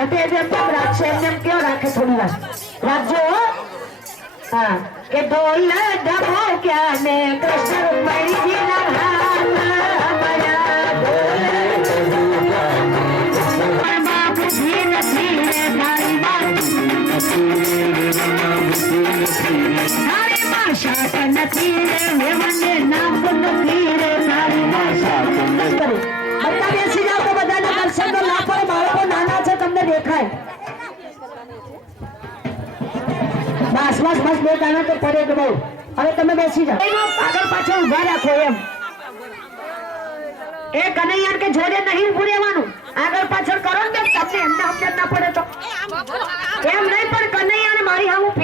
ઘટે જેમ રાખશે એમ કેવો રાખે થોડી વાર રાખજો હા કે ઢોલ ઢબો ક્યાં ને કૃષ્ણ રૂકમણીજી ના હાથમાં મારા ઢોલ નથી રે મારી મારી માં શાક નથી રે મને નામ નથી રે મારી માં શાક બધા બેસી જાઓ તો બધાના દર્શન તો ના પડે બાળકો નાના છે તમને દેખાય બસ બસ બસ બે ગાના તો પડે તો બહુ હવે તમે બેસી જાઓ આગળ પાછળ ઉભા રાખો એમ એ કનૈયા કે જોડે નહીં ઉભું રહેવાનું આગળ પાછળ કરો ને તમને એમને સમજ ના પડે તો એમ નહીં પણ કનૈયા ને મારી હામું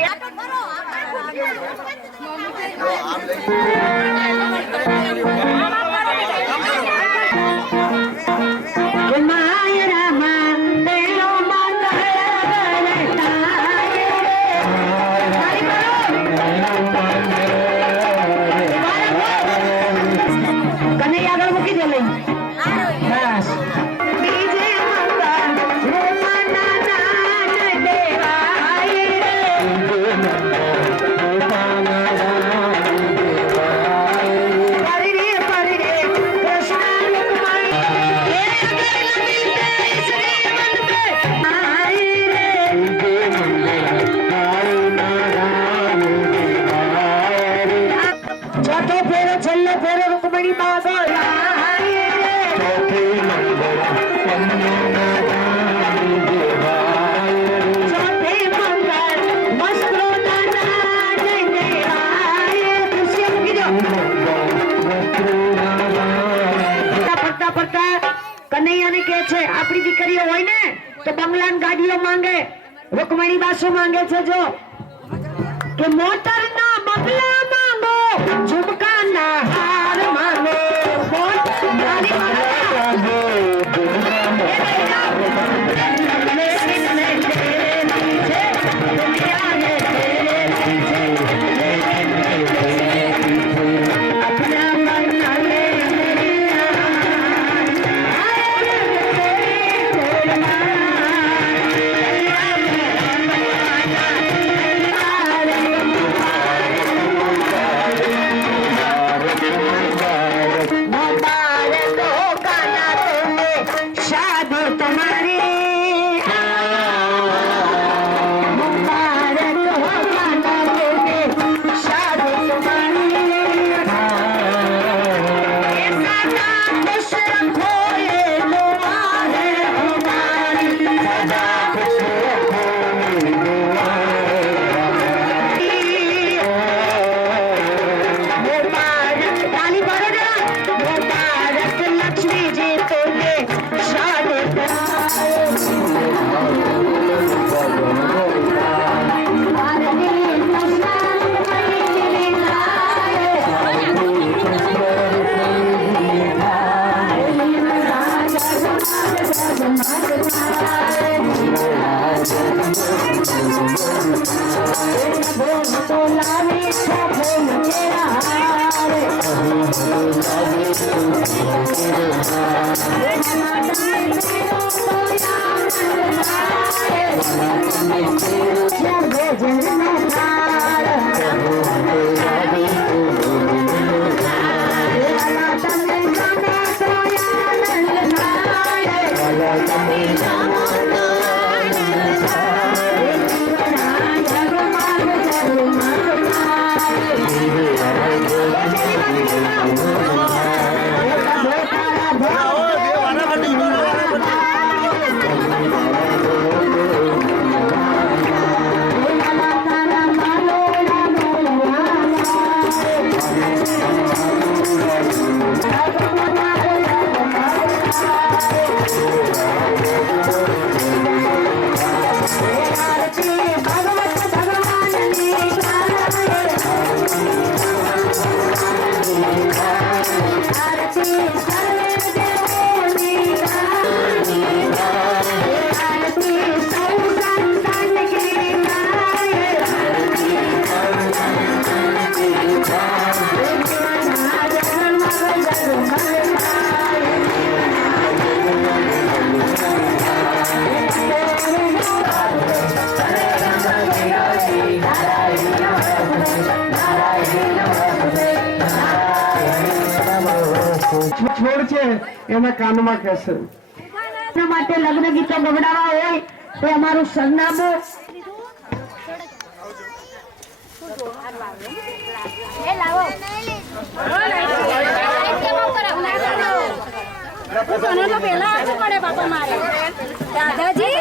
કનૈયાને કે છે આપણી દીકરીઓ હોય ને તો બંગલા ગાડીઓ માંગે રૂકમણી બાસુ માંગે છે જો કે મોટર ના બંગલા માંગો ઝુમકા ના હાર માંગો છોડ છે એના કાનમાં કહેશે. એના માટે લગ્ન ગીતો ગવડાવવા હોય તો અમારું સરનામું દાદાજી